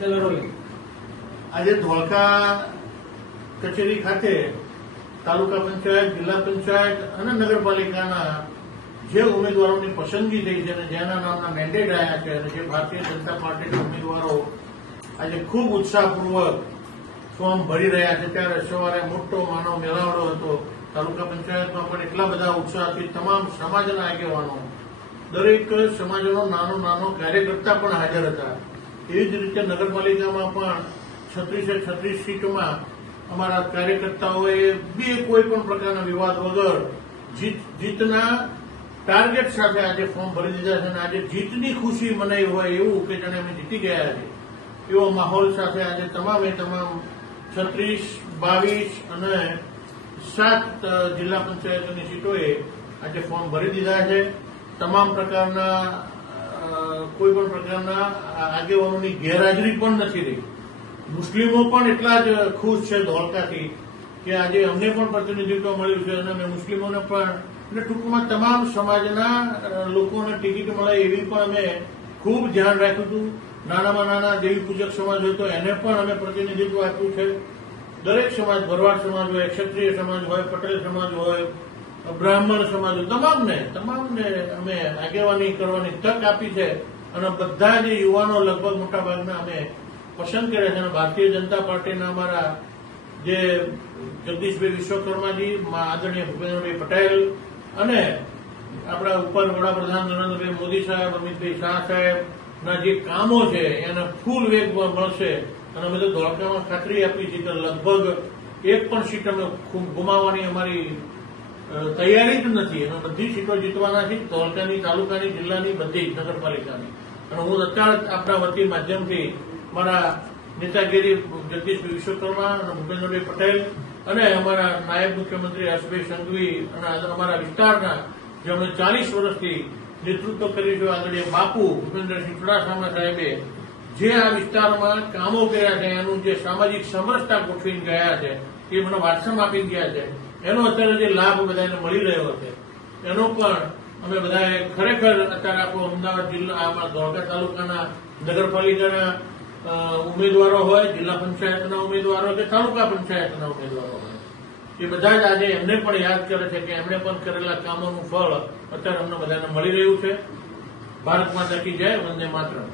આજે ધોળકા કચેરી ખાતે તાલુકા પંચાયત, જિલ્લા પંચાયત અને નગરપાલિકાના જે ઉમેદવારોની પસંદગી થઈ છે અને જેના નામના મેન્ડેટ આવ્યા છે અને જે ભારતીય જનતા પાર્ટીના ઉમેદવારો આજે ખૂબ ઉત્સાહપૂર્વક ફોર્મ ભરી રહ્યા છે, ત્યારે સવારે મોટો માનવ મેળાવડો હતો. તાલુકા પંચાયતમાં પણ એટલા બધા ઉત્સાહથી તમામ સમાજના આગેવાનો, દરેક સમાજનો નાનો કાર્યકર્તા પણ હાજર હતા. એવી જ રીતે નગરપાલિકામાં પણ 36 સીટોમાં અમારા કાર્યકર્તાઓએ કોઈ પણ પ્રકારના વિવાદ વગર જીતના ટાર્ગેટ સાથે આજે ફોર્મ ભરી દીધા છે અને આજે જીતની ખુશી મનાઈ હોય એવું કે જાણે અમે જીતી ગયા છે એવો માહોલ સાથે આજે તમામ 36, 22 અને 7 જિલ્લા પંચાયતોની સીટોએ આજે ફોર્મ ભરી દીધા છે. તમામ પ્રકારના કોઈ પણ પ્રકારના આગેવાનોની ગેરહાજરી પણ નથી રહી. મુસ્લિમો પણ એટલા જ ખુશ છે ધોળકાથી કે આજે અમને પણ પ્રતિનિધિત્વ મળ્યું છે અને અમે મુસ્લિમોને પણ એટલે ટૂંકમાં તમામ સમાજના લોકોને ટિકિટ મળે એવી પણ અમે ખૂબ ધ્યાન રાખ્યું હતું. નાનામાં નાના દેવી પૂજક સમાજ હોય તો એને પણ અમે પ્રતિનિધિત્વ આપ્યું છે. દરેક સમાજ, ભરવાડ સમાજ હોય, ક્ષત્રિય સમાજ હોય, પટેલ સમાજ હોય, બ્રાહ્મણ સમાજ હોય, તમામને અમે આગેવાની કરવાની તક આપી છે અને બધા જે યુવાનો લગભગ મોટા ભાગના અમે પસંદ કર્યા છે. અને ભારતીય જનતા પાર્ટીના અમારા જે જગદીશભાઈ વિશ્વકર્માજી, આદરણીય ભૂપેન્દ્રભાઈ પટેલ અને આપણા ઉપર વડાપ્રધાન નરેન્દ્રભાઈ મોદી સાહેબ, અમિતભાઈ શાહ સાહેબના જે કામો છે એને ફૂલ વેગ મળશે અને અમે તો ધોળકામાં ખાતરી આપી છે કે લગભગ એક પણ સીટ અમે ગુમાવવાની અમારી તૈયારી જ નથી. અને બધી સીટો જીતવાના છે, ધોળકાની, તાલુકાની, જિલ્લાની, બધી નગરપાલિકાની. અને હું અત્યારે આપણા વતી માધ્યમથી મારા નેતાગીરી જગદીશભાઈ વિશ્વકર્મા અને ભૂપેન્દ્રભાઈ પટેલ અને અમારા નાયબ મુખ્યમંત્રી હર્ષભાઈ સંઘવી અને અમારા વિસ્તારના જેમણે 40 વર્ષથી નેતૃત્વ કર્યું છે, આદરણીય બાપુ ભૂપેન્દ્રસિંહ ચુડાસમા સાહેબે જે આ વિસ્તારમાં કામો કર્યા છે, એનું જે સામાજિક સમરસતા ગોઠવીને ગયા છે, એ મને વારસામાં આપી ગયા છે, એનો અત્યારે જે લાભ બધાને મળી રહ્યો છે એનો પણ અમે બધાએ ખરેખર અત્યારે આપણો અમદાવાદ જિલ્લા, આમાં ધોળકા તાલુકાના નગરપાલિકાના ઉમેદવારો હોય, જિલ્લા પંચાયતના ઉમેદવારો કે તાલુકા પંચાયતના ઉમેદવારો હોય, એ બધા જ આજે એમને પણ યાદ કરે છે કે એમણે પણ કરેલા કામોનું ફળ અત્યારે અમને બધાને મળી રહ્યું છે. ભારત માતા કી જય, વંદે માતરમ.